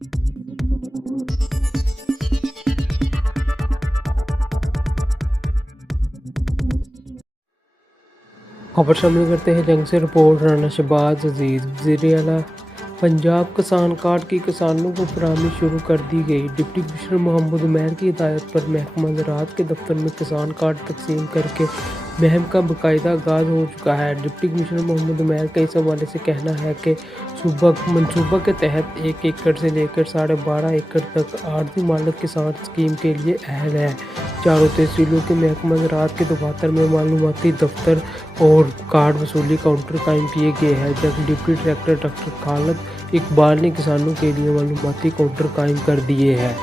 खबर शामिल करते हैं जंग से। रिपोर्ट राना शहबाज अजीज। वज़ीर-ए-आला पंजाब किसान कार्ड की किसानों को फराहमी शुरू कर दी गई। डिप्टी कमिश्नर मोहम्मद उमैर की हिदायत पर महकमा ज़राअत के दफ्तर में किसान कार्ड तकसीम करके मुहिम का बाकायदा आगाज़ हो चुका है। डिप्टी कमिश्नर मोहम्मद उमैर का इस हवाले से कहना है कि मनसूबा के तहत 1 एकड़ से लेकर 12.5 एकड़ तक आरज़ी मालिक किसान स्कीम के लिए अहल है। चारों तहसीलों के महकमा ज़राअत के दफातर में मालूमाती दफ्तर और कार्ड वसूली काउंटर कायम किए गए हैं, जबकि deputy director doctor Khalid Iqbal ने किसानों के लिए मालूमाती काउंटर कायम कर दिए हैं।